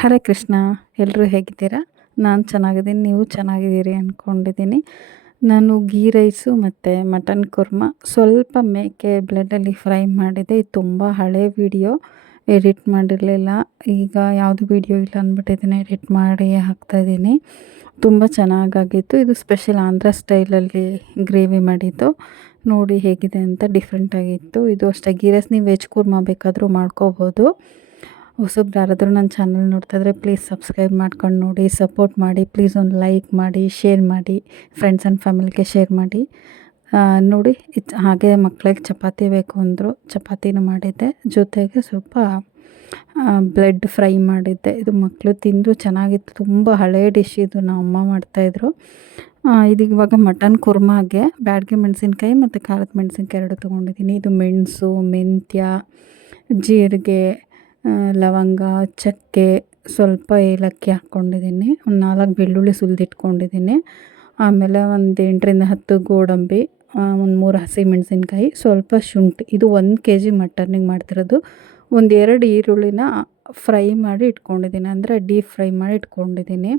ಹರೇ ಕೃಷ್ಣ ಎಲ್ಲರೂ ಹೇಗಿದ್ದೀರಾ? ನಾನು ಚೆನ್ನಾಗಿದ್ದೀನಿ, ನೀವು ಚೆನ್ನಾಗಿದ್ದೀರಿ ಅಂದ್ಕೊಂಡಿದ್ದೀನಿ ನಾನು ಗೀ ರೈಸು ಮತ್ತು ಮಟನ್ ಕುರ್ಮ. ಸ್ವಲ್ಪ ಮೇಕೆ ಬ್ಲಡ್ಡಲ್ಲಿ ಫ್ರೈ ಮಾಡಿದೆ. ಇದು ತುಂಬ ಹಳೆ ವಿಡಿಯೋ. ಎಡಿಟ್ ಮಾಡಿರಲಿಲ್ಲ. ಈಗ ಯಾವುದು ವಿಡಿಯೋ ಇಲ್ಲ ಅಂದ್ಬಿಟ್ಟಿದ್ದೀನಿ ಎಡಿಟ್ ಮಾಡಿ ಹಾಕ್ತಾಯಿದ್ದೀನಿ ತುಂಬ ಚೆನ್ನಾಗಾಗಿತ್ತು. ಇದು ಸ್ಪೆಷಲ್ ಆಂಧ್ರ ಸ್ಟೈಲಲ್ಲಿ ಗ್ರೇವಿ ಮಾಡಿದ್ದು. ನೋಡಿ ಹೇಗಿದೆ ಅಂತ ಡಿಫ್ರೆಂಟಾಗಿತ್ತು ಇದು ಅಷ್ಟೇ. ಗೀ ರೈಸ್ ನೀವು ವೆಜ್ ಕುರ್ಮ ಬೇಕಾದರೂ ಮಾಡ್ಕೋಬೋದು. ಹೊಸಬ್ರು ಯಾರಾದರೂ ನನ್ನ ಚಾನಲ್ ನೋಡ್ತಾ ಇದ್ದರೆ ಪ್ಲೀಸ್ ಸಬ್ಸ್ಕ್ರೈಬ್ ಮಾಡ್ಕೊಂಡು ನೋಡಿ ಸಪೋರ್ಟ್ ಮಾಡಿ ಪ್ಲೀಸ್ ಒಂದು ಲೈಕ್ ಮಾಡಿ ಶೇರ್ ಮಾಡಿ ಫ್ರೆಂಡ್ಸ್ ಆ್ಯಂಡ್ ಫ್ಯಾಮಿಲಿಗೆ ಶೇರ್ ಮಾಡಿ. ನೋಡಿ ಹಾಗೆ ಮಕ್ಕಳಿಗೆ ಚಪಾತಿ ಬೇಕು ಅಂದರು ಚಪಾತಿನೂ ಮಾಡಿದ್ದೆ. ಜೊತೆಗೆ ಸ್ವಲ್ಪ ಬ್ಲೆಡ್ ಫ್ರೈ ಮಾಡಿದ್ದೆ. ಇದು ಮಕ್ಕಳು ತಿಂದು ಚೆನ್ನಾಗಿತ್ತು. ತುಂಬ ಹಳೆಯ ಡಿಶ್ ಇದು ನಮ್ಮ ಅಮ್ಮ ಮಾಡ್ತಾಯಿದ್ರು ಇದು ಮಟನ್ ಕುರ್ಮಾಗೆ ಬ್ಯಾಡ್ಗೆ ಮೆಣಸಿನ್ಕಾಯಿ ಮತ್ತು ಖಾರದ ಮೆಣಸಿನ್ಕಾಯಿ ಎರಡು ತೊಗೊಂಡಿದ್ದೀನಿ. ಇದು ಮೆಣಸು, ಮೆಂತ್ಯ, ಜೀರಿಗೆ ಲವಂಗ, ಚಕ್ಕೆ ಸ್ವಲ್ಪ ಏಲಕ್ಕಿ ಹಾಕ್ಕೊಂಡಿದ್ದೀನಿ. ಒಂದು ನಾಲ್ಕು ಬೆಳ್ಳುಳ್ಳಿ ಸುಲಿದಿಟ್ಕೊಂಡಿದ್ದೀನಿ. ಆಮೇಲೆ ಒಂದು ಎಂಟರಿಂದ ಹತ್ತು ಗೋಡಂಬಿ ಒಂದು ಮೂರು ಹಸಿಮೆಣಸಿನ್ಕಾಯಿ ಸ್ವಲ್ಪ ಶುಂಠಿ. ಇದು ಒಂದು ಕೆ ಜಿ ಮಟನಿಗೆ ಮಾಡ್ತಿರೋದು. ಒಂದು ಎರಡು ಈರುಳ್ಳಿನ ಫ್ರೈ ಮಾಡಿ ಇಟ್ಕೊಂಡಿದ್ದೀನಿ. ಅಂದರೆ ಡೀಪ್ ಫ್ರೈ ಮಾಡಿ ಇಟ್ಕೊಂಡಿದ್ದೀನಿ.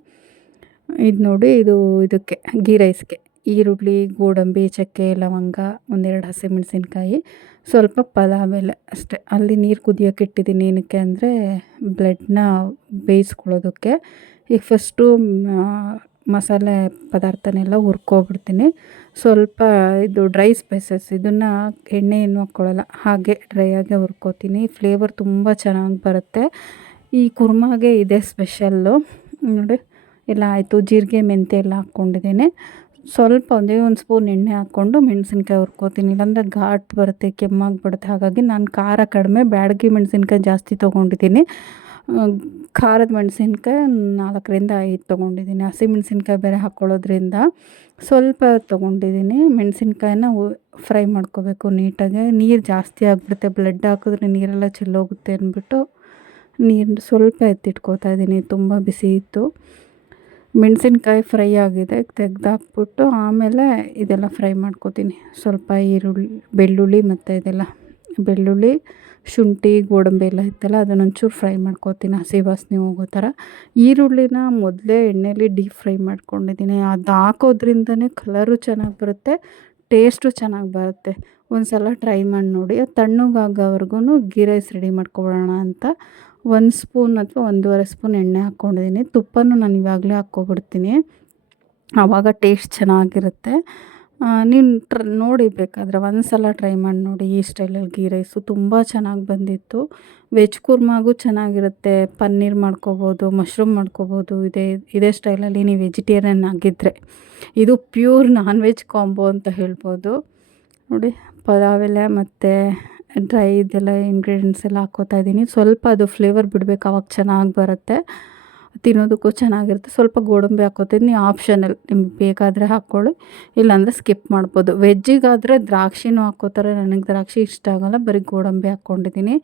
ಇದು ನೋಡಿ, ಇದು, ಇದಕ್ಕೆ, ಗೀ ರೈಸ್ಗೆ. ಈರುಳ್ಳಿ, ಗೋಡಂಬಿ, ಚಕ್ಕೆ, ಲವಂಗ, ಒಂದೆರಡು ಹಸಿಮೆಣಸಿನ್ಕಾಯಿ ಸ್ವಲ್ಪ ಪಲಾವ್ ಎಲೆ ಅಷ್ಟೇ. ಅಲ್ಲಿ ನೀರು ಕುದಿಯೋಕೆ ಇಟ್ಟಿದ್ದೀನಿ. ಏನಕ್ಕೆ ಅಂದರೆ ಬ್ಲಡ್ನ ಬೇಯಿಸ್ಕೊಳ್ಳೋದಕ್ಕೆ. ಈಗ ಫಸ್ಟು ಮಸಾಲೆ ಪದಾರ್ಥನೆಲ್ಲ ಹುರ್ಕೊಬಿಡ್ತೀನಿ. ಸ್ವಲ್ಪ ಇದು ಡ್ರೈ ಸ್ಪೈಸಸ್, ಇದನ್ನು ಎಣ್ಣೆ ಏನು ಹಾಕ್ಕೊಳ್ಳಲ್ಲ, ಹಾಗೆ ಡ್ರೈ ಆಗಿ ಹುರ್ಕೋತೀನಿ. ಫ್ಲೇವರ್ ತುಂಬ ಚೆನ್ನಾಗಿ ಬರುತ್ತೆ. ಈ ಕುರ್ಮಾಗೆ ಇದೆ ಸ್ಪೆಷಲ್ಲು. ನೋಡಿ, ಎಲ್ಲ ಆಯಿತು. ಜೀರಿಗೆ ಮೆಂತೆ ಎಲ್ಲ ಹಾಕ್ಕೊಂಡಿದ್ದೀನಿ. ಸ್ವಲ್ಪ ಒಂದೇ ಒಂದು ಸ್ಪೂನ್ ಎಣ್ಣೆ ಹಾಕ್ಕೊಂಡು ಮೆಣಸಿನ್ಕಾಯಿ ಹುರ್ಕೋತೀನಿ. ಇಲ್ಲಾಂದರೆ ಘಾಟ್ ಬರುತ್ತೆ ಕೆಮ್ಮಾಗ್ಬಿಡುತ್ತೆ ಹಾಗಾಗಿ ನಾನು ಖಾರ ಕಡಿಮೆ ಬ್ಯಾಡಗಿ ಮೆಣಸಿನ್ಕಾಯಿ ಜಾಸ್ತಿ ತೊಗೊಂಡಿದ್ದೀನಿ. ಖಾರದ ಮೆಣಸಿನ್ಕಾಯಿ ನಾಲ್ಕರಿಂದ ಐದು ತೊಗೊಂಡಿದ್ದೀನಿ. ಹಸಿಮೆಣ್ಸಿನ್ಕಾಯಿ ಬೇರೆ ಹಾಕ್ಕೊಳ್ಳೋದ್ರಿಂದ ಸ್ವಲ್ಪ ತೊಗೊಂಡಿದ್ದೀನಿ. ಮೆಣಸಿನ್ಕಾಯಿನ ಫ್ರೈ ಮಾಡ್ಕೋಬೇಕು ನೀಟಾಗಿ. ನೀರು ಜಾಸ್ತಿ ಆಗಿಬಿಡುತ್ತೆ. ಬ್ಲಡ್ ಹಾಕಿದ್ರೆ ನೀರೆಲ್ಲ ಚೆಲ್ಲೋಗುತ್ತೆ ಅಂದ್ಬಿಟ್ಟು ನೀರು ಸ್ವಲ್ಪ ಎತ್ತಿಟ್ಕೋತಾ ಇದ್ದೀನಿ. ತುಂಬ ಬಿಸಿ ಇತ್ತು. ಮೆಣಸಿನ್ಕಾಯಿ ಫ್ರೈ ಆಗಿದೆ ತೆಗೆದಾಕ್ಬಿಟ್ಟು ಆಮೇಲೆ ಇದೆಲ್ಲ ಫ್ರೈ ಮಾಡ್ಕೋತೀನಿ. ಸ್ವಲ್ಪ ಈರುಳ್ಳಿ, ಬೆಳ್ಳುಳ್ಳಿ ಮತ್ತು ಇದೆಲ್ಲ ಬೆಳ್ಳುಳ್ಳಿ, ಶುಂಠಿ, ಗೋಡಂಬಿ ಎಲ್ಲ ಇತ್ತಲ್ಲ ಅದನ್ನೊಂಚೂರು ಫ್ರೈ ಮಾಡ್ಕೋತೀನಿ. ಹಸಿ ವಾಸನೆ ಹೋಗೋ ಥರ. ಈರುಳ್ಳಿನ ಮೊದಲೇ ಎಣ್ಣೆಲಿ ಡೀಪ್ ಫ್ರೈ ಮಾಡ್ಕೊಂಡಿದ್ದೀನಿ. ಅದು ಹಾಕೋದ್ರಿಂದನೇ ಕಲರು ಚೆನ್ನಾಗಿ ಬರುತ್ತೆ, ಟೇಸ್ಟು ಚೆನ್ನಾಗಿ ಬರುತ್ತೆ. ಒಂದು ಸಲ ಟ್ರೈ ಮಾಡಿ ನೋಡಿ. ತಣ್ಣಗಾಗೋವರೆಗೂ ಗೀ ರೈಸ್ ರೆಡಿ ಮಾಡ್ಕೊಬಿಡೋಣ ಅಂತ ಒಂದು ಸ್ಪೂನ್ ಅಥವಾ ಒಂದೂವರೆ ಸ್ಪೂನ್ ಎಣ್ಣೆ ಹಾಕ್ಕೊಂಡಿದ್ದೀನಿ. ತುಪ್ಪನೂ ನಾನು ಇವಾಗಲೇ ಹಾಕ್ಕೊಬಿಡ್ತೀನಿ. ಆವಾಗ ಟೇಸ್ಟ್ ಚೆನ್ನಾಗಿರುತ್ತೆ. ನೀವು ಟ್ರ, ನೋಡಿ ಬೇಕಾದರೆ ಒಂದು ಸಲ ಟ್ರೈ ಮಾಡಿ ನೋಡಿ. ಈ ಸ್ಟೈಲಲ್ಲಿ ಗೀ ರೈಸು ತುಂಬ ಚೆನ್ನಾಗಿ ಬಂದಿತ್ತು. ವೆಜ್ ಕುರ್ಮಾಗೂ ಚೆನ್ನಾಗಿರುತ್ತೆ. ಪನ್ನೀರ್ ಮಾಡ್ಕೋಬೋದು, ಮಶ್ರೂಮ್ ಮಾಡ್ಕೋಬೋದು. ಇದೇ ಇದೇ ಸ್ಟೈಲಲ್ಲಿ ನೀವು ವೆಜಿಟೇರಿಯನ್ ಆಗಿದ್ದರೆ ಇದು ಪ್ಯೂರ್ ನಾನ್ ವೆಜ್ ಕಾಂಬೋ ಅಂತ ಹೇಳ್ಬೋದು. ನೋಡಿ, ಪಲಾವ್ ಎಲೆ ಮತ್ತು ಡ್ರೈ ಇದೆಲ್ಲ ಇಂಗ್ರೀಡಿಯೆಂಟ್ಸ್ ಎಲ್ಲ ಹಾಕ್ಕೋತಾ ಇದ್ದೀನಿ. ಸ್ವಲ್ಪ ಅದು ಫ್ಲೇವರ್ ಬಿಡಬೇಕು, ಅವಾಗ ಚೆನ್ನಾಗಿ ಬರುತ್ತೆ. ತಿನ್ನೋದಕ್ಕೂ ಚೆನ್ನಾಗಿರುತ್ತೆ. ಸ್ವಲ್ಪ ಗೋಡಂಬಿ ಹಾಕ್ಕೋತೀನಿ ಆಪ್ಷನಲ್ ನಿಮ್ಗೆ ಬೇಕಾದರೆ ಹಾಕ್ಕೊಳ್ಳಿ ಇಲ್ಲಾಂದರೆ ಸ್ಕಿಪ್ ಮಾಡ್ಬೋದು. ವೆಜ್ಜಿಗಾದರೆ ದ್ರಾಕ್ಷಿನೂ ಹಾಕ್ಕೋತಾರೆ ನನಗೆ ದ್ರಾಕ್ಷಿ ಇಷ್ಟ ಆಗೋಲ್ಲ. ಬರೀ ಗೋಡಂಬಿ ಹಾಕ್ಕೊಂಡಿದ್ದೀನಿ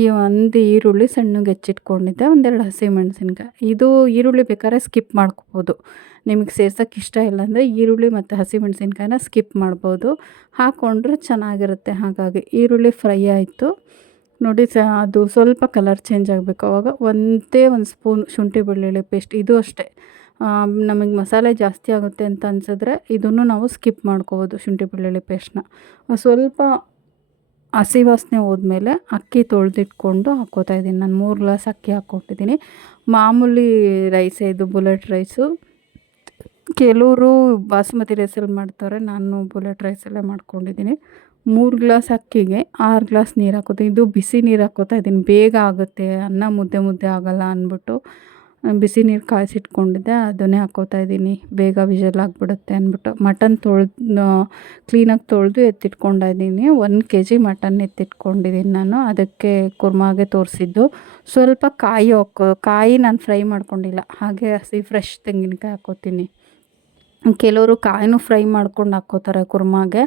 ಈ ಒಂದು ಈರುಳ್ಳಿ ಸಣ್ಣಗೆ ಹೆಚ್ಚಿಟ್ಕೊಂಡಿದ್ದೆ, ಒಂದೆರಡು ಹಸಿಮೆಣಸಿನ್ಕಾಯಿ ಇದು ಈರುಳ್ಳಿ ಬೇಕಾದ್ರೆ ಸ್ಕಿಪ್ ಮಾಡ್ಕೋಬೋದು. ನಿಮಗೆ ಸೇರ್ಸೋಕ್ಕೆ ಇಷ್ಟ ಇಲ್ಲ ಅಂದರೆ ಈರುಳ್ಳಿ ಮತ್ತು ಹಸಿಮೆಣ್ಸಿನ್ಕಾಯಿನ ಸ್ಕಿಪ್ ಮಾಡ್ಬೋದು. ಹಾಕ್ಕೊಂಡ್ರೆ ಚೆನ್ನಾಗಿರುತ್ತೆ. ಹಾಗಾಗಿ ಈರುಳ್ಳಿ ಫ್ರೈ ಆಯಿತು. ನೋಡಿ ಸ, ಅದು ಸ್ವಲ್ಪ ಕಲರ್ ಚೇಂಜ್ ಆಗಬೇಕು. ಅವಾಗ ಒಂದೇ ಒಂದು ಸ್ಪೂನ್ ಶುಂಠಿ ಬೆಳ್ಳುಳ್ಳಿ ಪೇಸ್ಟ್ ಇದು ಅಷ್ಟೇ. ನಮಗೆ ಮಸಾಲೆ ಜಾಸ್ತಿ ಆಗುತ್ತೆ ಅಂತ ಅನ್ಸಿದ್ರೆ ಇದನ್ನು ನಾವು ಸ್ಕಿಪ್ ಮಾಡ್ಕೋಬೋದು ಶುಂಠಿ ಬೆಳ್ಳುಳ್ಳಿ ಪೇಸ್ಟ್ನ ಸ್ವಲ್ಪ ಹಸಿ ವಾಸನೆ ಹೋದ್ಮೇಲೆ ಅಕ್ಕಿ ತೊಳೆದಿಟ್ಕೊಂಡು ಹಾಕ್ಕೋತಾ ಇದ್ದೀನಿ. ನಾನು ಮೂರು ಗ್ಲಾಸ್ ಅಕ್ಕಿ ಹಾಕ್ಕೊಟ್ಟಿದ್ದೀನಿ ಮಾಮೂಲಿ ರೈಸೇ ಇದು ಬುಲೆಟ್ ರೈಸು ಕೆಲವರು ಬಾಸುಮತಿ ರೈಸಲ್ಲಿ ಮಾಡ್ತಾರೆ, ನಾನು ಬುಲೆಟ್ ರೈಸಲ್ಲೇ ಮಾಡ್ಕೊಂಡಿದ್ದೀನಿ. ಮೂರು ಗ್ಲಾಸ್ ಅಕ್ಕಿಗೆ ಆರು ಗ್ಲಾಸ್ ನೀರು ಹಾಕೋತೀನಿ. ಇದು ಬಿಸಿ ನೀರು ಹಾಕೋತಾ ಇದ್ದೀನಿ. ಬೇಗ ಆಗುತ್ತೆ. ಅನ್ನ ಮುದ್ದೆ ಮುದ್ದೆ ಆಗೋಲ್ಲ ಅಂದ್ಬಿಟ್ಟು. ಬಿಸಿ ನೀರು ಕಾಯಿಸಿಟ್ಕೊಂಡಿದ್ದೆ, ಅದನ್ನೇ ಹಾಕ್ಕೋತಾ ಇದ್ದೀನಿ. ಬೇಗ ವಿಷಲ್ ಆಗಿಬಿಡುತ್ತೆ ಅಂದ್ಬಿಟ್ಟು ಮಟನ್ ತೊಳೆದು ಕ್ಲೀನಾಗಿ ತೊಳೆದು ಎತ್ತಿಟ್ಕೊಂಡಿದ್ದೀನಿ ಒಂದು ಕೆ ಜಿ ಮಟನ್ ಎತ್ತಿಟ್ಕೊಂಡಿದ್ದೀನಿ ನಾನು. ಅದಕ್ಕೆ ಕುರ್ಮಾಗೆ ತೋರಿಸಿದ್ದು. ಸ್ವಲ್ಪ ಕಾಯಿ ಹಾಕೋ, ಕಾಯಿ ನಾನು ಫ್ರೈ ಮಾಡ್ಕೊಂಡಿಲ್ಲ. ಹಾಗೆ ಹಸಿ ಫ್ರೆಶ್ ತೆಂಗಿನಕಾಯಿ ಹಾಕ್ಕೋತೀನಿ ಕೆಲವರು ಕಾಯಿನೂ ಫ್ರೈ ಮಾಡ್ಕೊಂಡು ಹಾಕ್ಕೋತಾರೆ ಕುರ್ಮಾಗೆ.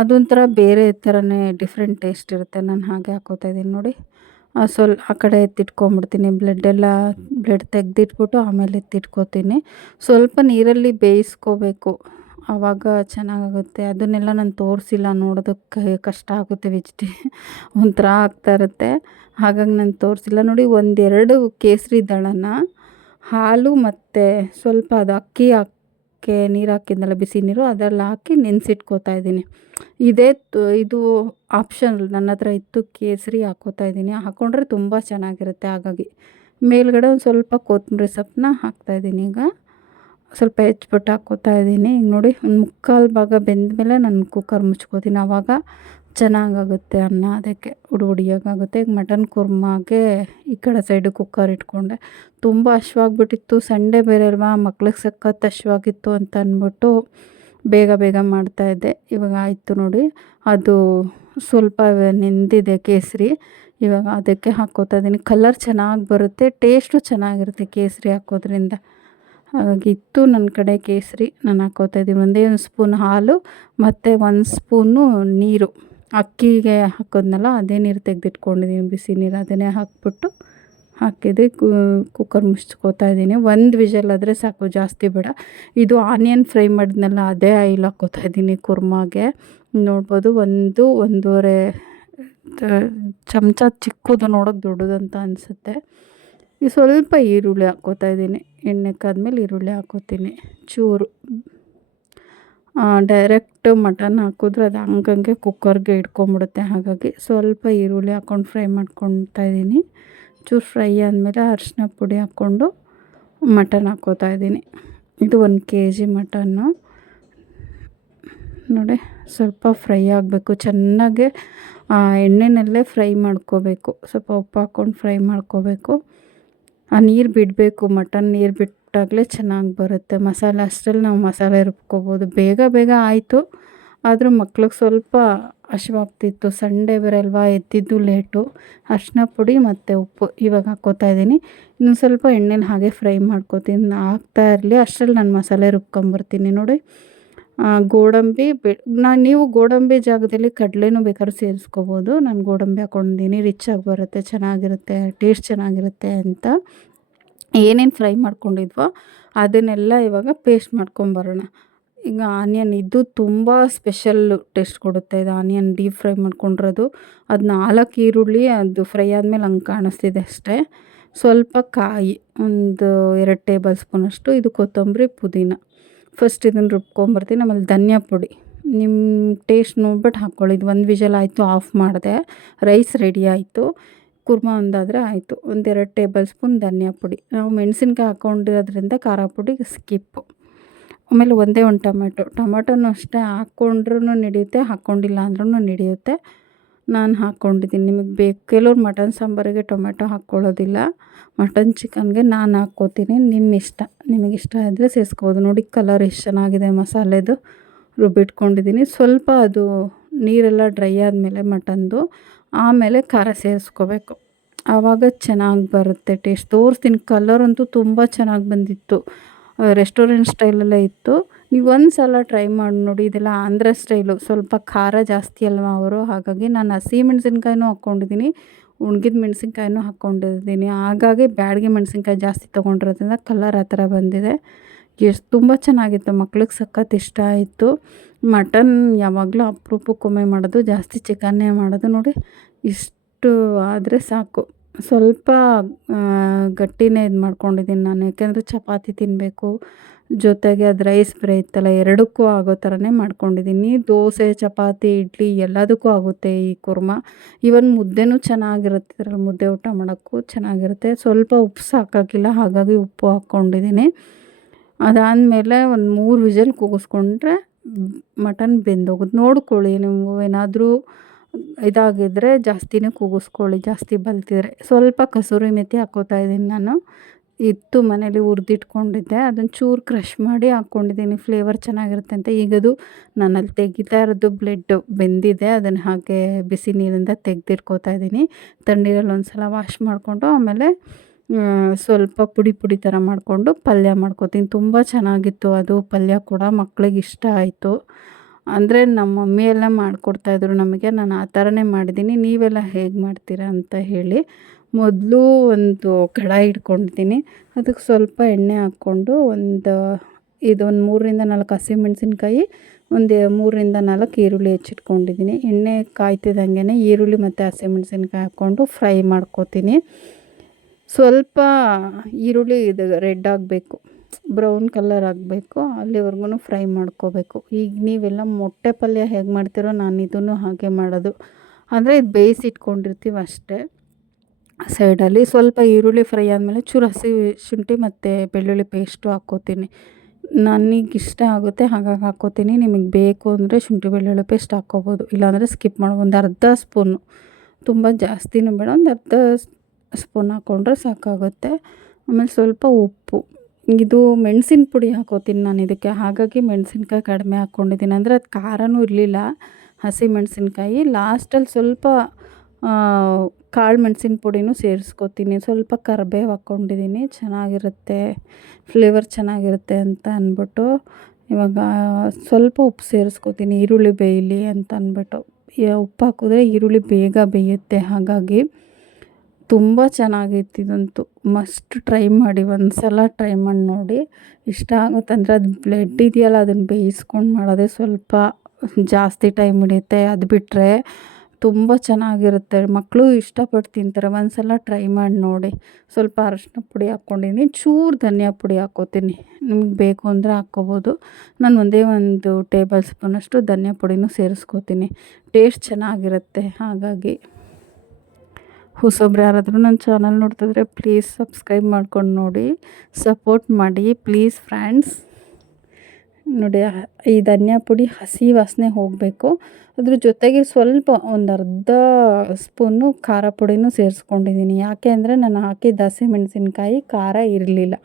ಅದೊಂಥರ ಬೇರೆ ಥರನೇ ಡಿಫ್ರೆಂಟ್ ಟೇಸ್ಟ್ ಇರುತ್ತೆ. ನಾನು ಹಾಗೆ ಹಾಕ್ಕೋತಾ ಇದ್ದೀನಿ ನೋಡಿ. ಸ್ವಲ್ ಆ ಕಡೆ ಎತ್ತಿಟ್ಕೊಂಬಿಡ್ತೀನಿ. ಬ್ಲಡ್ಡೆಲ್ಲ ಬ್ಲಡ್ ತೆಗೆದಿಟ್ಬಿಟ್ಟು ಆಮೇಲೆ ಎತ್ತಿಟ್ಕೋತೀನಿ. ಸ್ವಲ್ಪ ನೀರಲ್ಲಿ ಬೇಯಿಸ್ಕೋಬೇಕು. ಆವಾಗ ಚೆನ್ನಾಗಾಗುತ್ತೆ. ಅದನ್ನೆಲ್ಲ ನಾನು ತೋರಿಸಿಲ್ಲ. ನೋಡೋದಕ್ಕೆ ಕಷ್ಟ ಆಗುತ್ತೆ ವೆಜಿಟೇ ಒಂಥರ ಆಗ್ತಾ ಇರುತ್ತೆ. ಹಾಗಾಗಿ ನಾನು ತೋರಿಸಿಲ್ಲ. ನೋಡಿ, ಒಂದೆರಡು ಕೇಸರಿ ದಳನ ಹಾಲು ಮತ್ತು ಸ್ವಲ್ಪ ಅದು ಅಕ್ಕಿ ಹಾಕಿ ನೀರು ಹಾಕಿದ್ನಲ್ಲ, ಬಿಸಿ ನೀರು, ಅದರಲ್ಲಿ ಹಾಕಿ ನೆನೆಸಿಟ್ಕೋತಾ ಇದ್ದೀನಿ. ಇದೇ ಇದು ಆಪ್ಷನ್ ನನ್ನ ಹತ್ರ ಇತ್ತು, ಕೇಸರಿ ಹಾಕೋತಾ ಇದ್ದೀನಿ. ಹಾಕ್ಕೊಂಡ್ರೆ ತುಂಬ ಚೆನ್ನಾಗಿರುತ್ತೆ ಹಾಗಾಗಿ. ಮೇಲ್ಗಡೆ ಒಂದು ಸ್ವಲ್ಪ ಕೊತ್ತಂಬರಿ ಸೊಪ್ಪನ್ನ ಹಾಕ್ತಾಯಿದ್ದೀನಿ ಈಗ. ಸ್ವಲ್ಪ ಹೆಚ್ಚಿಬಿಟ್ಟು ಹಾಕ್ಕೋತಾ ಇದ್ದೀನಿ. ಈಗ ನೋಡಿ, ಮುಕ್ಕಾಲು ಭಾಗ ಬೆಂದ ಮೇಲೆ ನಾನು ಕುಕ್ಕರ್ ಮುಚ್ಕೋತೀನಿ. ಆವಾಗ ಚೆನ್ನಾಗಾಗುತ್ತೆ ಅನ್ನ, ಅದಕ್ಕೆ ಹುಡುಗುಡಿಯೋಕ್ಕಾಗುತ್ತೆ ಈಗ ಮಟನ್ ಕುರ್ಮಾಗೆ ಈ ಕಡೆ ಸೈಡು ಕುಕ್ಕರ್ ಇಟ್ಕೊಂಡೆ. ತುಂಬ ಹಶ್ವಾಗ್ಬಿಟ್ಟಿತ್ತು. ಸಂಡೇ ಬೇರೆ ಅಲ್ವಾ ಮಕ್ಳಿಗೆ ಸಖತ್ ಹಶ್ವಾಗಿತ್ತು ಅಂತ ಅಂದ್ಬಿಟ್ಟು ಬೇಗ ಬೇಗ ಮಾಡ್ತಾಯಿದ್ದೆ ಇವಾಗ ಆಯಿತು ನೋಡಿ. ಅದು ಸ್ವಲ್ಪ ನೆಂದಿದೆ ಕೇಸರಿ. ಇವಾಗ ಅದಕ್ಕೆ ಹಾಕ್ಕೋತಾ ಇದ್ದೀನಿ. ಕಲರ್ ಚೆನ್ನಾಗಿ ಬರುತ್ತೆ. ಟೇಸ್ಟು ಚೆನ್ನಾಗಿರುತ್ತೆ ಕೇಸರಿ ಹಾಕೋದ್ರಿಂದ. ಹಾಗಾಗಿ ಇತ್ತು ನನ್ನ ಕಡೆ ಕೇಸರಿ. ನಾನು ಹಾಕೋತಾ ಇದ್ದೀನಿ. ಒಂದೇ ಒಂದು ಸ್ಪೂನ್ ಹಾಲು, ಮತ್ತು ಒಂದು ಸ್ಪೂನು ನೀರು. ಅಕ್ಕಿಗೆ ಹಾಕಿದ್ನಲ್ಲ, ಅದೇ ನೀರು ತೆಗೆದಿಟ್ಕೊಂಡಿದ್ದೀನಿ ಬಿಸಿ ನೀರು ಅದನ್ನೇ ಹಾಕ್ಬಿಟ್ಟು ಹಾಕಿದೆ. ಕುಕ್ಕರ್ ಮುಚ್ಕೋತಾ ಇದ್ದೀನಿ ಒಂದು ವಿಷಲ್ ಆದರೆ ಸಾಕು, ಜಾಸ್ತಿ ಬೇಡ. ಇದು ಆನಿಯನ್ ಫ್ರೈ ಮಾಡಿದ್ನಲ್ಲ, ಅದೇ ಆಯಿಲ್ ಹಾಕೋತಾ ಇದ್ದೀನಿ ಕುರ್ಮಾಗೆ. ನೋಡ್ಬೋದು, ಒಂದು, ಒಂದೂವರೆ ಚಮಚ ಚಿಕ್ಕದು ನೋಡೋಕೆ ದೊಡ್ಡದಂತ ಅನಿಸುತ್ತೆ. ಸ್ವಲ್ಪ ಈರುಳ್ಳಿ ಹಾಕೋತಾ ಇದ್ದೀನಿ ಎಣ್ಣೆ ಕಾದ್ಮೇಲೆ ಈರುಳ್ಳಿ ಹಾಕೋತೀನಿ. ಚೂರು. ಡೈರೆಕ್ಟ್ ಮಟನ್ ಹಾಕಿದ್ರೆ ಅದು ಹಂಗಂಗೆ ಕುಕ್ಕರ್ಗೆ ಇಟ್ಕೊಂಬಿಡುತ್ತೆ ಹಾಗಾಗಿ ಸ್ವಲ್ಪ ಈರುಳ್ಳಿ ಹಾಕ್ಕೊಂಡು ಫ್ರೈ ಮಾಡ್ಕೊತಾ ಇದ್ದೀನಿ. ಚೂರು ಫ್ರೈ ಆದಮೇಲೆ ಅರಿಶಿನ ಪುಡಿ ಹಾಕ್ಕೊಂಡು ಮಟನ್ ಹಾಕ್ಕೋತಾ ಇದ್ದೀನಿ. ಇದು ಒಂದು ಕೆ ಜಿ ಮಟನ್ನು ನೋಡಿ, ಸ್ವಲ್ಪ ಫ್ರೈ ಆಗಬೇಕು. ಚೆನ್ನಾಗಿ ಎಣ್ಣೆನಲ್ಲೇ ಫ್ರೈ ಮಾಡ್ಕೋಬೇಕು. ಸ್ವಲ್ಪ ಉಪ್ಪು ಹಾಕ್ಕೊಂಡು ಫ್ರೈ ಮಾಡ್ಕೋಬೇಕು. ಆ, ನೀರು ಬಿಡಬೇಕು. ಮಟನ್ ನೀರು ಬಿಟ್ಟಾಗಲೇ ಚೆನ್ನಾಗಿ ಬರುತ್ತೆ. ಮಸಾಲೆ ಅಷ್ಟರಲ್ಲಿ ನಾವು ಮಸಾಲೆ ರುಬ್ಕೋಬೋದು. ಬೇಗ ಬೇಗ ಆಯಿತು. ಆದರೂ ಮಕ್ಳಿಗೆ ಸ್ವಲ್ಪ ಹಶ್ವಾಗ್ತಿತ್ತು ಸಂಡೇ ಬೇರೆ ಎದ್ದಿದ್ದು ಲೇಟು. ಅರಿಶಿನ ಪುಡಿ ಮತ್ತು ಉಪ್ಪು. ಇವಾಗ ಹಾಕ್ಕೋತಾ ಇದ್ದೀನಿ. ಇನ್ನು ಸ್ವಲ್ಪ ಎಣ್ಣೆಲಿ ಹಾಗೆ ಫ್ರೈ ಮಾಡ್ಕೋತೀನಿ. ಹಾಕ್ತಾ ಇರಲಿ. ಅಷ್ಟರಲ್ಲಿ ನಾನು ಮಸಾಲೆ ರುಬ್ಕೊಂಬರ್ತೀನಿ. ನೋಡಿ ಗೋಡಂಬಿ ಬೆ ನಾನು ನೀವು ಗೋಡಂಬಿ ಜಾಗದಲ್ಲಿ ಕಡಲೆನೂ ಬೇಕಾದ್ರೂ ಸೇರಿಸ್ಕೋಬೋದು. ನಾನು ಗೋಡಂಬಿ ಹಾಕ್ಕೊಂಡಿದ್ದೀನಿ ರಿಚ್ ಆಗಿ ಬರುತ್ತೆ. ಚೆನ್ನಾಗಿರುತ್ತೆ. ಟೇಸ್ಟ್ ಚೆನ್ನಾಗಿರುತ್ತೆ ಅಂತ. ಏನೇನು ಫ್ರೈ ಮಾಡ್ಕೊಂಡಿದ್ವೋ ಅದನ್ನೆಲ್ಲ ಇವಾಗ ಪೇಸ್ಟ್ ಮಾಡ್ಕೊಂಬರೋಣ ಈಗ ಆನಿಯನ್, ಇದು ತುಂಬ ಸ್ಪೆಷಲ್ ಟೇಸ್ಟ್ ಕೊಡುತ್ತೆ. ಇದು ಆನಿಯನ್ ಡೀಪ್ ಫ್ರೈ ಮಾಡ್ಕೊಂಡಿರೋದು. ಅದು ನಾಲ್ಕು ಈರುಳ್ಳಿ, ಅದು ಫ್ರೈ ಆದಮೇಲೆ ಹಂಗೆ ಕಾಣಿಸ್ತಿದೆ ಅಷ್ಟೇ. ಸ್ವಲ್ಪ ಕಾಯಿ, ಒಂದು ಎರಡು ಟೇಬಲ್ ಸ್ಪೂನಷ್ಟು ಇದು ಕೊತ್ತಂಬರಿ, ಪುದೀನ. ಫಸ್ಟ್ ಇದನ್ನು ರುಬ್ಕೊಂಬರ್ತೀನಿ ಆಮೇಲೆ ಧನಿಯಾ ಪುಡಿ. ನಿಮ್ಮ ಟೇಸ್ಟ್ ನೋಡ್ಬಿಟ್ಟು ಹಾಕ್ಕೊಳ್ಳಿ ಇದು ಒಂದು ವಿಷಲ್ ಆಯಿತು, ಆಫ್ ಮಾಡಿದೆ. ರೈಸ್ ರೆಡಿ ಆಯಿತು. ಕುರ್ಮಾ ಒಂದಾದರೆ ಆಯಿತು. ಒಂದೆರಡು ಟೇಬಲ್ ಸ್ಪೂನ್ ಧನಿಯಾ ಪುಡಿ. ನಾವು ಮೆಣಸಿನ್ಕಾಯಿ ಹಾಕ್ಕೊಂಡಿರೋದ್ರಿಂದ ಖಾರ ಪುಡಿ ಸ್ಕಿಪ್ಪು ಆಮೇಲೆ ಒಂದೇ ಒಂದು ಟೊಮೆಟೊ. ಟೊಮೆಟೊನೂ ಅಷ್ಟೇ ಹಾಕ್ಕೊಂಡ್ರೂ ನಡೆಯುತ್ತೆ, ಹಾಕ್ಕೊಂಡಿಲ್ಲ ಅಂದ್ರೂ ನಡೆಯುತ್ತೆ. ನಾನು ಹಾಕ್ಕೊಂಡಿದ್ದೀನಿ. ನಿಮಗೆ ಬೇಕು. ಕೆಲವ್ರು ಮಟನ್ ಸಾಂಬಾರಿಗೆ ಟೊಮೆಟೊ ಹಾಕ್ಕೊಳ್ಳೋದಿಲ್ಲ. ಮಟನ್ ಚಿಕನ್ಗೆ ನಾನು ಹಾಕ್ಕೋತೀನಿ. ನಿಮ್ಮ ಇಷ್ಟ. ನಿಮಗೆ ಇಷ್ಟ ಇದ್ದರೆ ಸೇರಿಸ್ಕೋಬೋದು. ನೋಡಿ ಕಲರ್ ಎಷ್ಟು ಚೆನ್ನಾಗಿದೆ ಮಸಾಲೆದು. ರುಬ್ಬಿಟ್ಕೊಂಡಿದ್ದೀನಿ. ಸ್ವಲ್ಪ ಅದು ನೀರೆಲ್ಲ ಡ್ರೈ ಆದಮೇಲೆ ಮಟನ್ದು ಆಮೇಲೆ ಖಾರ ಸೇರಿಸ್ಕೋಬೇಕು. ಆವಾಗ ಚೆನ್ನಾಗಿ ಬರುತ್ತೆ ಟೇಸ್ಟ್ ತೋರಿಸ್ತೀನಿ. ಕಲರ್ ಅಂತೂ ತುಂಬ ಚೆನ್ನಾಗಿ ಬಂದಿತ್ತು. ರೆಸ್ಟೋರೆಂಟ್ ಸ್ಟೈಲಲ್ಲೇ ಇತ್ತು. ನೀವು ಒಂದು ಸಲ ಟ್ರೈ ಮಾಡಿ ನೋಡಿ. ಇದೆಲ್ಲ ಆಂಧ್ರ ಸ್ಟೈಲು ಸ್ವಲ್ಪ ಖಾರ ಜಾಸ್ತಿ ಅಲ್ವಾ ಅವರು? ಹಾಗಾಗಿ ನಾನು ಹಸಿ ಮೆಣಸಿನ್ಕಾಯಿನೂ ಹಾಕ್ಕೊಂಡಿದ್ದೀನಿ ಉಣ್ಗಿದ ಮೆಣಸಿನ್ಕಾಯಿನೂ ಹಾಕ್ಕೊಂಡಿದ್ದೀನಿ ಹಾಗಾಗಿ ಬ್ಯಾಡಗಿ ಮೆಣಸಿನ್ಕಾಯಿ ಜಾಸ್ತಿ ತೊಗೊಂಡಿರೋದ್ರಿಂದ ಕಲರ್ ಆ ಥರ ಬಂದಿದೆ. ಎಷ್ಟು ತುಂಬ ಚೆನ್ನಾಗಿತ್ತು. ಮಕ್ಳಿಗೆ ಸಖತ್ ಇಷ್ಟ ಆಯಿತು. ಮಟನ್ ಯಾವಾಗಲೂ ಅಪರೂಪಕ್ಕೊಮ್ಮೆ ಮಾಡೋದು, ಜಾಸ್ತಿ ಚಿಕನ್ನೇ ಮಾಡೋದು ನೋಡಿ ಇಷ್ಟು ಆದರೆ ಸಾಕು. ಸ್ವಲ್ಪ ಗಟ್ಟಿನೇ ಇದು ಮಾಡ್ಕೊಂಡಿದ್ದೀನಿ ನಾನು. ಯಾಕೆಂದರೆ ಚಪಾತಿ ತಿನ್ನಬೇಕು ಜೊತೆಗೆ ಅದು ರೈಸ್ ಬ್ರೇ ಇತ್ತಲ್ಲ, ಎರಡಕ್ಕೂ ಆಗೋ ಥರನೇ ಮಾಡ್ಕೊಂಡಿದ್ದೀನಿ ದೋಸೆ, ಚಪಾತಿ, ಇಡ್ಲಿ ಎಲ್ಲದಕ್ಕೂ ಆಗುತ್ತೆ ಈ ಕುರ್ಮಾ. ಈವನ್ ಮುದ್ದೆನೂ ಚೆನ್ನಾಗಿರುತ್ತೆ. ಇದರಲ್ಲಿ ಮುದ್ದೆ ಊಟ ಮಾಡೋಕ್ಕೂ ಚೆನ್ನಾಗಿರುತ್ತೆ. ಸ್ವಲ್ಪ ಉಪ್ಪು ಸಾಕಾಗಿಲ್ಲ, ಹಾಗಾಗಿ ಉಪ್ಪು ಹಾಕ್ಕೊಂಡಿದ್ದೀನಿ ಅದಾದಮೇಲೆ ಒಂದು ಮೂರು ವಿಜಲ್ ಕೂಗಿಸ್ಕೊಂಡ್ರೆ ಮಟನ್ ಬೆಂದೋಗುತ್ತೆ. ನೋಡ್ಕೊಳ್ಳಿ, ನೀವು ಏನಾದರೂ ಇದಾಗಿದ್ದರೆ ಜಾಸ್ತಿನೇ ಕೂಗಿಸ್ಕೊಳ್ಳಿ, ಜಾಸ್ತಿ ಬಲ್ತಿದ್ರೆ. ಸ್ವಲ್ಪ ಕಸೂರಿ ಮೆಥಿ ಹಾಕೋತಾ ಇದ್ದೀನಿ ನಾನು. ಇತ್ತು ಮನೇಲಿ ಹುರಿದಿಟ್ಕೊಂಡಿದ್ದೆ. ಅದನ್ನು ಚೂರು ಕ್ರಷ್ ಮಾಡಿ ಹಾಕ್ಕೊಂಡಿದ್ದೀನಿ ಫ್ಲೇವರ್ ಚೆನ್ನಾಗಿರುತ್ತೆ ಅಂತ. ಈಗದು ನಾನಲ್ಲಿ ತೆಗಿತಾ ಇರೋದು ಬ್ಲೆಡ್ ಬೆಂದಿದೆ. ಅದನ್ನು ಹಾಗೆ ಬಿಸಿ ನೀರಿಂದ ತೆಗೆದಿಟ್ಕೋತಾ ಇದ್ದೀನಿ. ತಣ್ಣೀರಲ್ಲಿ ಒಂದು ಸಲ ವಾಶ್ ಮಾಡಿಕೊಂಡು ಆಮೇಲೆ ಸ್ವಲ್ಪ ಪುಡಿ ಪುಡಿ ಥರ ಮಾಡಿಕೊಂಡು ಪಲ್ಯ ಮಾಡ್ಕೋತೀನಿ. ತುಂಬ ಚೆನ್ನಾಗಿತ್ತು ಅದು ಪಲ್ಯ ಕೂಡ, ಮಕ್ಳಿಗೆ ಇಷ್ಟ ಆಯಿತು. ಅಂದರೆ ನಮ್ಮ ಮಮ್ಮಿ ಎಲ್ಲ ಮಾಡಿಕೊಡ್ತಾಯಿದ್ರು ನಮಗೆ, ನಾನು ಆ ಥರನೇ ಮಾಡಿದ್ದೀನಿ ನೀವೆಲ್ಲ ಹೇಗೆ ಮಾಡ್ತೀರಾ ಅಂತ ಹೇಳಿ. ಮೊದಲು ಒಂದು ಕಡಾಯಿ ಇಟ್ಕೊಳ್ತೀನಿ ಅದಕ್ಕೆ ಸ್ವಲ್ಪ ಎಣ್ಣೆ ಹಾಕ್ಕೊಂಡು ಒಂದು, ಇದೊಂದು ಮೂರರಿಂದ ನಾಲ್ಕು ಹಸಿಮೆಣ್ಸಿನ್ಕಾಯಿ ಒಂದು ಮೂರರಿಂದ ನಾಲ್ಕು ಈರುಳ್ಳಿ ಹೆಚ್ಚಿಟ್ಕೊಂಡಿದ್ದೀನಿ ಎಣ್ಣೆ ಕಾಯ್ತಿದ್ದಂಗೆ ಈರುಳ್ಳಿ ಮತ್ತು ಹಸಿಮೆಣ್ಸಿನ್ಕಾಯಿ ಹಾಕ್ಕೊಂಡು ಫ್ರೈ ಮಾಡ್ಕೋತೀನಿ. ಸ್ವಲ್ಪ ಈರುಳ್ಳಿ ಇದು ರೆಡ್ ಆಗಬೇಕು, ಬ್ರೌನ್ ಕಲರ್ ಆಗಬೇಕು, ಅಲ್ಲಿವರೆಗೂ ಫ್ರೈ ಮಾಡ್ಕೋಬೇಕು. ಈಗ ನೀವೆಲ್ಲ ಮೊಟ್ಟೆ ಪಲ್ಯ ಹೇಗೆ ಮಾಡ್ತೀರೋ ನಾನು ಇದನ್ನು ಹಾಗೆ ಮಾಡೋದು. ಅಂದರೆ ಇದು ಬೇಯಿಸಿಟ್ಕೊಂಡಿರ್ತೀವಿ ಅಷ್ಟೇ. ಸೈಡಲ್ಲಿ ಸ್ವಲ್ಪ ಈರುಳ್ಳಿ ಫ್ರೈ ಆದಮೇಲೆ ಚೂರು ಹಸಿ ಶುಂಠಿ ಮತ್ತು ಬೆಳ್ಳುಳ್ಳಿ ಪೇಸ್ಟು ಹಾಕ್ಕೋತೀನಿ ನನಗೆ ಇಷ್ಟ ಆಗುತ್ತೆ ಹಾಗಾಗಿ ಹಾಕ್ಕೋತೀನಿ ನಿಮಗೆ ಬೇಕು ಅಂದರೆ ಶುಂಠಿ, ಬೆಳ್ಳುಳ್ಳಿ ಪೇಸ್ಟ್ ಹಾಕ್ಕೋಬೋದು ಇಲ್ಲಾಂದರೆ ಸ್ಕಿಪ್ ಮಾಡೋ. ಒಂದು ಅರ್ಧ ಸ್ಪೂನು ತುಂಬ ಜಾಸ್ತಿನೂ ಬೇಡ, ಒಂದು ಅರ್ಧ ಸ್ಪೂನ್ ಹಾಕ್ಕೊಂಡ್ರೆ ಸಾಕಾಗುತ್ತೆ. ಆಮೇಲೆ ಸ್ವಲ್ಪ ಉಪ್ಪು. ಇದು ಮೆಣಸಿನ ಪುಡಿ ಹಾಕೋತೀನಿ ನಾನು ಇದಕ್ಕೆ. ಹಾಗಾಗಿ ಮೆಣಸಿನ್ಕಾಯಿ ಕಡಿಮೆ ಹಾಕ್ಕೊಂಡಿದ್ದೀನಿ ಅಂದರೆ ಅದು ಖಾರನೂ ಇರಲಿಲ್ಲ. ಹಸಿ ಮೆಣಸಿನ್ಕಾಯಿ. ಲಾಸ್ಟಲ್ಲಿ ಸ್ವಲ್ಪ ಕಾಳು ಮೆಣಸಿನ ಪುಡಿನೂ ಸೇರಿಸ್ಕೋತೀನಿ. ಸ್ವಲ್ಪ ಕರ್ಬೇವು ಹಾಕ್ಕೊಂಡಿದ್ದೀನಿ ಚೆನ್ನಾಗಿರುತ್ತೆ. ಫ್ಲೇವರ್ ಚೆನ್ನಾಗಿರುತ್ತೆ ಅಂತ ಅಂದ್ಬಿಟ್ಟು ಇವಾಗ ಸ್ವಲ್ಪ ಉಪ್ಪು ಸೇರಿಸ್ಕೋತೀನಿ. ಈರುಳ್ಳಿ ಬೇಯಲಿ ಅಂತ ಅಂದ್ಬಿಟ್ಟು ಉಪ್ಪು ಹಾಕಿದ್ರೆ ಈರುಳ್ಳಿ ಬೇಗ ಬೇಯುತ್ತೆ. ಹಾಗಾಗಿ ತುಂಬ ಚೆನ್ನಾಗೈತೆ ಇದಂತೂ. ಮಸ್ಟ್ ಟ್ರೈ ಮಾಡಿ ಒಂದು ಸಲ ಟ್ರೈ ಮಾಡಿ ನೋಡಿ. ಇಷ್ಟ ಆಗುತ್ತಂದರೆ ಅದು ಬ್ಲೆಡ್ ಇದೆಯಲ್ಲ, ಅದನ್ನು ಬೇಯಿಸ್ಕೊಂಡು ಮಾಡೋದೇ ಸ್ವಲ್ಪ ಜಾಸ್ತಿ ಟೈಮ್ ಹಿಡಿಯುತ್ತೆ. ಅದು ಬಿಟ್ಟರೆ ತುಂಬ ಚೆನ್ನಾಗಿರುತ್ತೆ. ಮಕ್ಕಳು ಇಷ್ಟಪಟ್ಟು ತಿಂತಾರೆ. ಒಂದು ಸಲ ಟ್ರೈ ಮಾಡಿ ನೋಡಿ. ಸ್ವಲ್ಪ ಅರಶಿನ ಪುಡಿ ಹಾಕ್ಕೊಂಡಿದ್ದೀನಿ ಚೂರು ಧನಿಯಾ ಪುಡಿ ಹಾಕ್ಕೋತೀನಿ ನಿಮ್ಗೆ ಬೇಕು ಅಂದರೆ ಹಾಕ್ಕೋಬೋದು. ನಾನು ಒಂದೇ ಒಂದು ಟೇಬಲ್ ಸ್ಪೂನಷ್ಟು ಧನಿಯಾ ಪುಡಿನೂ ಸೇರಿಸ್ಕೋತೀನಿ. ಟೇಸ್ಟ್ ಚೆನ್ನಾಗಿರುತ್ತೆ. ಹಾಗಾಗಿ ಹೊಸೊಬ್ರು ಯಾರಾದರೂ ನನ್ನ ಚಾನಲ್ ನೋಡ್ತಿದ್ರೆ ಪ್ಲೀಸ್ ಸಬ್ಸ್ಕ್ರೈಬ್ ಮಾಡ್ಕೊಂಡು ನೋಡಿ. ಸಪೋರ್ಟ್ ಮಾಡಿ ಪ್ಲೀಸ್ ಫ್ರೆಂಡ್ಸ್ ನೋಡಿ ಈ ಧನಿಯಾ ಪುಡಿ ಹಸಿ ವಾಸನೆ ಹೋಗಬೇಕು. ಅದ್ರ ಜೊತೆಗೆ ಸ್ವಲ್ಪ ಒಂದು ಅರ್ಧ ಸ್ಪೂನು ಖಾರ ಪುಡಿನೂ ಸೇರಿಸ್ಕೊಂಡಿದ್ದೀನಿ ಯಾಕೆ ಅಂದರೆ ನಾನು ಹಾಕಿದ ಹಸಿಮೆಣ್ಸಿನ್ಕಾಯಿ ಖಾರ ಇರಲಿಲ್ಲ.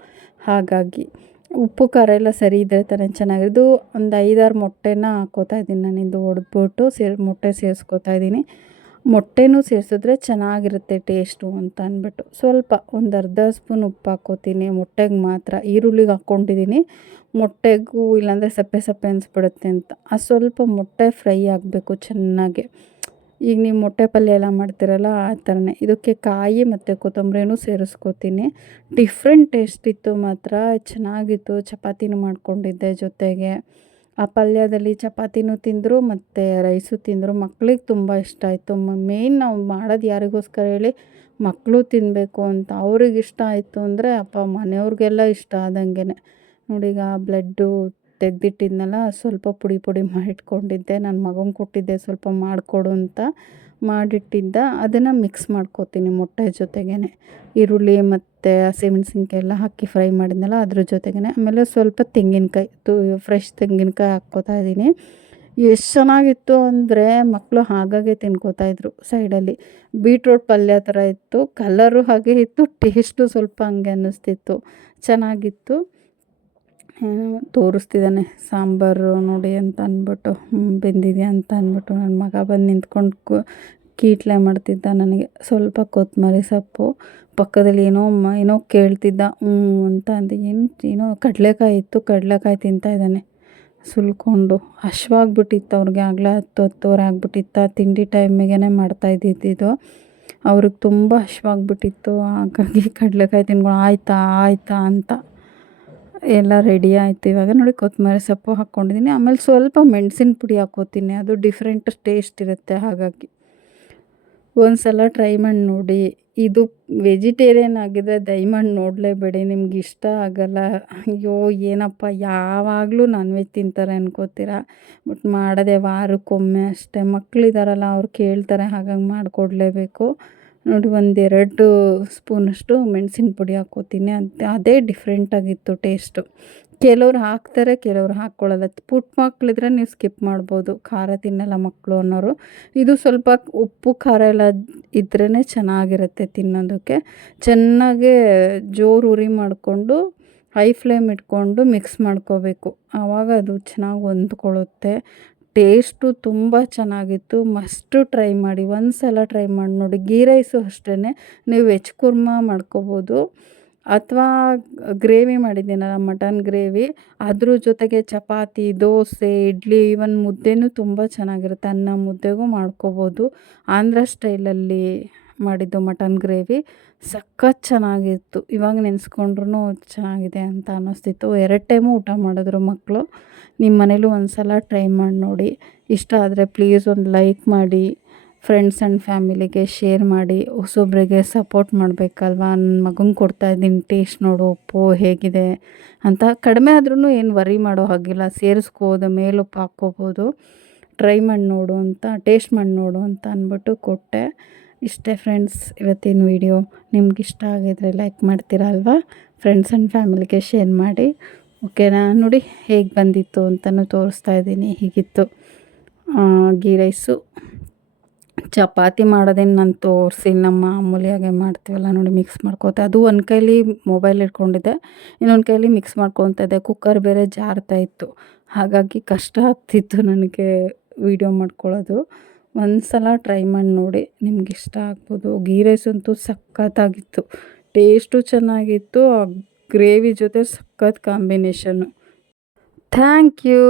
ಹಾಗಾಗಿ ಉಪ್ಪು ಖಾರ ಎಲ್ಲ ಸರಿ ಇದ್ದರೆ ತಾನೇ ಚೆನ್ನಾಗಿರೋದು. ಒಂದು ಐದಾರು ಮೊಟ್ಟೆನ ಹಾಕೋತಾ ಇದ್ದೀನಿ ನಾನಿಂದು ಹೊಡೆದ್ಬಿಟ್ಟು ಸೇರಿ, ಮೊಟ್ಟೆ ಸೇರಿಸ್ಕೋತಾ ಇದ್ದೀನಿ. ಮೊಟ್ಟೆನೂ ಸೇರಿಸಿದ್ರೆ ಚೆನ್ನಾಗಿರುತ್ತೆ ಟೇಸ್ಟು ಅಂತ ಅಂದ್ಬಿಟ್ಟು. ಸ್ವಲ್ಪ ಒಂದು ಅರ್ಧ ಸ್ಪೂನ್ ಉಪ್ಪು ಹಾಕ್ಕೋತೀನಿ ಮೊಟ್ಟೆಗೆ ಮಾತ್ರ ಈರುಳ್ಳಿಗೆ ಹಾಕ್ಕೊಂಡಿದ್ದೀನಿ ಮೊಟ್ಟೆಗೂ ಇಲ್ಲಾಂದರೆ ಸಪ್ಪೆ ಸಪ್ಪೆ ಅನಿಸ್ಬಿಡುತ್ತೆ ಅಂತ. ಆ ಸ್ವಲ್ಪ ಮೊಟ್ಟೆ ಫ್ರೈ ಆಗಬೇಕು ಚೆನ್ನಾಗಿ. ಈಗ ನೀವು ಮೊಟ್ಟೆ ಪಲ್ಯ ಎಲ್ಲ ಮಾಡ್ತೀರಲ್ಲ ಆ ಥರನೇ ಇದಕ್ಕೆ ಕಾಯಿ ಮತ್ತು ಕೊತ್ತಂಬರಿನೂ ಸೇರಿಸ್ಕೋತೀನಿ. ಡಿಫ್ರೆಂಟ್ ಟೇಸ್ಟ್ ಇತ್ತು ಮಾತ್ರ. ಚೆನ್ನಾಗಿತ್ತು. ಚಪಾತಿನೂ ಮಾಡ್ಕೊಂಡಿದ್ದೆ ಜೊತೆಗೆ. ಆ ಪಲ್ಯದಲ್ಲಿ ಚಪಾತಿನೂ ತಿಂದರು ಮತ್ತು ರೈಸು ತಿಂದರು. ಮಕ್ಳಿಗೆ ತುಂಬ ಇಷ್ಟ ಆಯಿತು. ಮೇಯ್ನ್ ನಾವು ಮಾಡೋದು ಯಾರಿಗೋಸ್ಕರ ಹೇಳಿ ಮಕ್ಕಳು ತಿನ್ನಬೇಕು ಅಂತ ಅವ್ರಿಗೆ ಇಷ್ಟ ಆಯಿತು ಅಂದರೆ ಅಪ್ಪ ಮನೆಯವ್ರಿಗೆಲ್ಲ ಇಷ್ಟ ಆದಂಗೆ ನೋಡಿ ಈಗ ಬ್ಲಡ್ಡು ತೆಗೆದಿಟ್ಟಿದ್ನಲ್ಲ, ಸ್ವಲ್ಪ ಪುಡಿ ಪುಡಿ ಮಾಡಿಟ್ಕೊಂಡಿದ್ದೆ. ನನ್ನ ಮಗಂಗೆ ಕೊಟ್ಟಿದ್ದೆ, ಸ್ವಲ್ಪ ಮಾಡಿಕೊಡು ಅಂತ. ಮಾಡಿಟ್ಟಿದ್ದ, ಅದನ್ನು ಮಿಕ್ಸ್ ಮಾಡ್ಕೋತೀನಿ ಮೊಟ್ಟೆ ಜೊತೆಗೇ ಈರುಳ್ಳಿ ಮತ್ತು ಹಸಿಮೆಣ್ಸಿನ್ಕಾಯಿ ಎಲ್ಲ ಹಾಕಿ ಫ್ರೈ ಮಾಡಿದ್ನಲ್ಲ, ಅದ್ರ ಜೊತೆಗೇ ಆಮೇಲೆ ಸ್ವಲ್ಪ ತೆಂಗಿನಕಾಯಿ, ತು ಫ್ರೆಶ್ ತೆಂಗಿನಕಾಯಿ ಹಾಕ್ಕೋತಾ ಇದ್ದೀನಿ. ಎಷ್ಟು ಚೆನ್ನಾಗಿತ್ತು ಅಂದರೆ ಮಕ್ಕಳು ಹಾಗಾಗೆ ತಿನ್ಕೋತಾಯಿದ್ರು ಸೈಡಲ್ಲಿ. ಬೀಟ್ರೋಟ್ ಪಲ್ಯ ಥರ ಇತ್ತು ಕಲರು ಹಾಗೆ ಇತ್ತು ಟೇಸ್ಟು ಸ್ವಲ್ಪ ಹಂಗೆ ಅನ್ನಿಸ್ತಿತ್ತು. ಚೆನ್ನಾಗಿತ್ತು. ತೋರಿಸ್ತಿದ್ದಾನೆ, ಸಾಂಬಾರು ನೋಡಿ ಅಂತ ಅಂದ್ಬಿಟ್ಟು ಬೆಂದಿದೆ ಅಂತ ಅಂದ್ಬಿಟ್ಟು ನನ್ನ ಮಗ ಬಂದು ನಿಂತ್ಕೊಂಡು ಕು, ಕೀಟ್ಲೆ ಮಾಡ್ತಿದ್ದ ನನಗೆ. ಸ್ವಲ್ಪ ಕೊತ್ತಂಬರಿ ಸೊಪ್ಪು, ಪಕ್ಕದಲ್ಲಿ ಏನೋ ಏನೋ ಕೇಳ್ತಿದ್ದ ಹ್ಞೂ ಅಂತ ಅಂದೆ. ಏನು, ಏನೋ ಕಡಲೆಕಾಯಿ ಇತ್ತು, ಕಡಲೆಕಾಯಿ ತಿಂತಾಯಿದ್ದಾನೆ ಸುಲ್ಕೊಂಡು, ಹಶ್ವಾಗ್ಬಿಟ್ಟಿತ್ತು ಅವ್ರಿಗೆ ಆಗಲೇ ಹತ್ತು ಹತ್ತುವರೆ ಆಗ್ಬಿಟ್ಟಿತ್ತು. ತಿಂಡಿ ಟೈಮಿಗೆ ಮಾಡ್ತಾ ಇದ್ದಿದ್ದು ಅವ್ರಿಗೆ ತುಂಬ ಹಶ್ವಾಗ್ಬಿಟ್ಟಿತ್ತು. ಹಾಗಾಗಿ ಕಡಲೆಕಾಯಿ ತಿನ್ಕೊಂಡು, ಆಯ್ತಾ, ಆಯಿತಾ ಅಂತ. ಎಲ್ಲ ರೆಡಿ ಆಯಿತು. ಇವಾಗ ನೋಡಿ ಕೊತ್ತಂಬರಿ ಸೊಪ್ಪು ಹಾಕ್ಕೊಂಡಿದ್ದೀನಿ ಆಮೇಲೆ ಸ್ವಲ್ಪ ಮೆಣಸಿನ ಪುಡಿ ಹಾಕೋತೀನಿ. ಅದು ಡಿಫ್ರೆಂಟ್ ಟೇಸ್ಟ್ ಇರುತ್ತೆ ಹಾಗಾಗಿ. ಒಂದು ಸಲ ಟ್ರೈ ಮಾಡಿ ನೋಡಿ. ಇದು ವೆಜಿಟೇರಿಯನ್ ಆಗಿದ್ರೆ ದಯಮಾಡಿ ನೋಡಲೇಬೇಡಿ. ನಿಮ್ಗೆ ಇಷ್ಟ ಆಗಲ್ಲ. ಅಯ್ಯೋ, ಏನಪ್ಪ? ಯಾವಾಗಲೂ ನಾನ್ ವೆಜ್ ತಿಂತಾರೆ ಅನ್ಕೋತೀರ? ಬಟ್ ಮಾಡೋದೇ ವಾರಕ್ಕೊಮ್ಮೆ ಅಷ್ಟೇ. ಮಕ್ಕಳಿದಾರಲ್ಲ ಅವ್ರು ಕೇಳ್ತಾರೆ. ಹಾಗಾಗಿ ಮಾಡಿಕೊಡ್ಲೇಬೇಕು. ನೋಡಿ, ಒಂದೆರಡು ಸ್ಪೂನಷ್ಟು ಮೆಣಸಿನ ಪುಡಿ ಹಾಕ್ಕೋತೀನಿ. ಅಂತ ಅದೇ ಡಿಫ್ರೆಂಟಾಗಿತ್ತು ಟೇಸ್ಟು ಕೆಲವ್ರು ಹಾಕ್ತಾರೆ, ಕೆಲವ್ರು ಹಾಕ್ಕೊಳ್ಳಲ್ಲ. ಪುಟ್ ಮಕ್ಕಳಿದ್ರೆ ನೀವು ಸ್ಕಿಪ್ ಮಾಡ್ಬೋದು. ಖಾರ ತಿನ್ನಲ್ಲ ಮಕ್ಕಳು ಅನ್ನೋರು. ಇದು ಸ್ವಲ್ಪ ಉಪ್ಪು, ಖಾರ ಎಲ್ಲ ಇದ್ರೇ ಚೆನ್ನಾಗಿರುತ್ತೆ ತಿನ್ನೋದಕ್ಕೆ. ಚೆನ್ನಾಗಿ ಜೋರು ಉರಿ ಮಾಡಿಕೊಂಡು ಹೈ ಫ್ಲೇಮ್ ಇಟ್ಕೊಂಡು ಮಿಕ್ಸ್ ಮಾಡ್ಕೋಬೇಕು. ಆವಾಗ ಅದು ಚೆನ್ನಾಗಿ ಹೊಂದ್ಕೊಳ್ಳುತ್ತೆ. ಟೇಸ್ಟು ತುಂಬ ಚೆನ್ನಾಗಿತ್ತು. ಮಸ್ಟು ಟ್ರೈ ಮಾಡಿ. ಒಂದು ಸಲ ಟ್ರೈ ಮಾಡಿ ನೋಡಿ. ಗೀ ರೈಸು ಅಷ್ಟೇ ನೀವು ವೆಜ್ ಕುರ್ಮಾ ಮಾಡ್ಕೋಬೋದು. ಅಥವಾ ಗ್ರೇವಿ ಮಾಡಿದ್ದೀನಲ್ಲ, ಮಟನ್ ಗ್ರೇವಿ. ಅದ್ರ ಜೊತೆಗೆ ಚಪಾತಿ, ದೋಸೆ, ಇಡ್ಲಿ ಇವನ್ ಮುದ್ದೆನೂ ತುಂಬ ಚೆನ್ನಾಗಿರುತ್ತೆ. ಅನ್ನ ಮುದ್ದೆಗೂ ಮಾಡ್ಕೋಬೋದು. ಆಂಧ್ರ ಸ್ಟೈಲಲ್ಲಿ ಮಾಡಿದ್ದು ಮಟನ್ ಗ್ರೇವಿ. ಸಖತ್ ಚೆನ್ನಾಗಿತ್ತು. ಇವಾಗ ನೆನೆಸ್ಕೊಂಡ್ರೂ ಚೆನ್ನಾಗಿದೆ ಅಂತ ಅನ್ನಿಸ್ತಿತ್ತು. ಎರಡು ಟೈಮು ಊಟ ಮಾಡಿದ್ರು ಮಕ್ಕಳು. ನಿಮ್ಮ ಮನೇಲೂ ಒಂದು ಸಲ ಟ್ರೈ ಮಾಡಿ ನೋಡಿ. ಇಷ್ಟ ಆದರೆ ಪ್ಲೀಸ್ ಒಂದು ಲೈಕ್ ಮಾಡಿ ಫ್ರೆಂಡ್ಸ್ ಆ್ಯಂಡ್ ಫ್ಯಾಮಿಲಿಗೆ ಶೇರ್ ಮಾಡಿ. ಹೊಸೊಬ್ಬರಿಗೆ ಸಪೋರ್ಟ್ ಮಾಡಬೇಕಲ್ವಾ? ನನ್ನ ಮಗಂಗೆ ಕೊಡ್ತಾಯಿದ್ದೀನಿ ಟೇಸ್ಟ್ ನೋಡು ಉಪ್ಪು ಹೇಗಿದೆ ಅಂತ. ಕಡಿಮೆ ಆದ್ರೂ ಏನು ವರಿ ಮಾಡೋ ಹಾಗಿಲ್ಲ. ಸೇರಿಸ್ಕೋದು ಮೇಲುಪ್ಪು ಹಾಕ್ಕೋಬೋದು ಟ್ರೈ ಮಾಡಿ ನೋಡು ಅಂತ ಟೇಸ್ಟ್ ಮಾಡಿ ನೋಡು ಅಂತ ಅಂದ್ಬಿಟ್ಟು ಕೊಟ್ಟೆ. ಇಷ್ಟೇ ಫ್ರೆಂಡ್ಸ್ ಇವತ್ತಿನ ವಿಡಿಯೋ ನಿಮ್ಗೆ ಇಷ್ಟ ಆಗಿದ್ರೆ ಲೈಕ್ ಮಾಡ್ತೀರಾ ಅಲ್ವಾ? ಫ್ರೆಂಡ್ಸ್ ಆ್ಯಂಡ್ ಫ್ಯಾಮಿಲಿಗೆ ಶೇರ್ ಮಾಡಿ. ಓಕೆನಾ ನೋಡಿ ಹೇಗೆ ಬಂದಿತ್ತು ಅಂತಲೂ ತೋರಿಸ್ತಾ ಇದ್ದೀನಿ. ಹೀಗಿತ್ತು. ಗೀ ರೈಸು. ಚಪಾತಿ ಮಾಡೋದೇನು ನಾನು ತೋರಿಸಿ ನಮ್ಮ ಮಾಮೂಲಿಯಾಗೆ ಮಾಡ್ತೀವಲ್ಲ, ನೋಡಿ ಮಿಕ್ಸ್ ಮಾಡ್ಕೋತೆ ಅದು ಒಂದು ಕೈಲಿ ಮೊಬೈಲ್ ಇಟ್ಕೊಂಡಿದ್ದೆ ಇನ್ನೊಂದು ಕೈಲಿ ಮಿಕ್ಸ್ ಮಾಡ್ಕೊತ ಇದ್ದೆ. ಕುಕ್ಕರ್ ಬೇರೆ ಜಾರ್ತಾ ಇತ್ತು. ಹಾಗಾಗಿ ಕಷ್ಟ ಆಗ್ತಿತ್ತು ನನಗೆ ವೀಡಿಯೋ ಮಾಡ್ಕೊಳ್ಳೋದು. ಒಂದು ಸಲ ಟ್ರೈ ಮಾಡಿ ನೋಡಿ, ನಿಮ್ಗೆ ಇಷ್ಟ ಆಗ್ಬೋದು. ಗೀ ರೈಸ್ ಅಂತೂ ಸಖತ್ತಾಗಿತ್ತು. ಟೇಸ್ಟು ಚೆನ್ನಾಗಿತ್ತು ಗ್ರೇವಿ ಜೊತೆ ಸಖತ್ ಕಾಂಬಿನೇಷನ್ನು ಥ್ಯಾಂಕ್ ಯು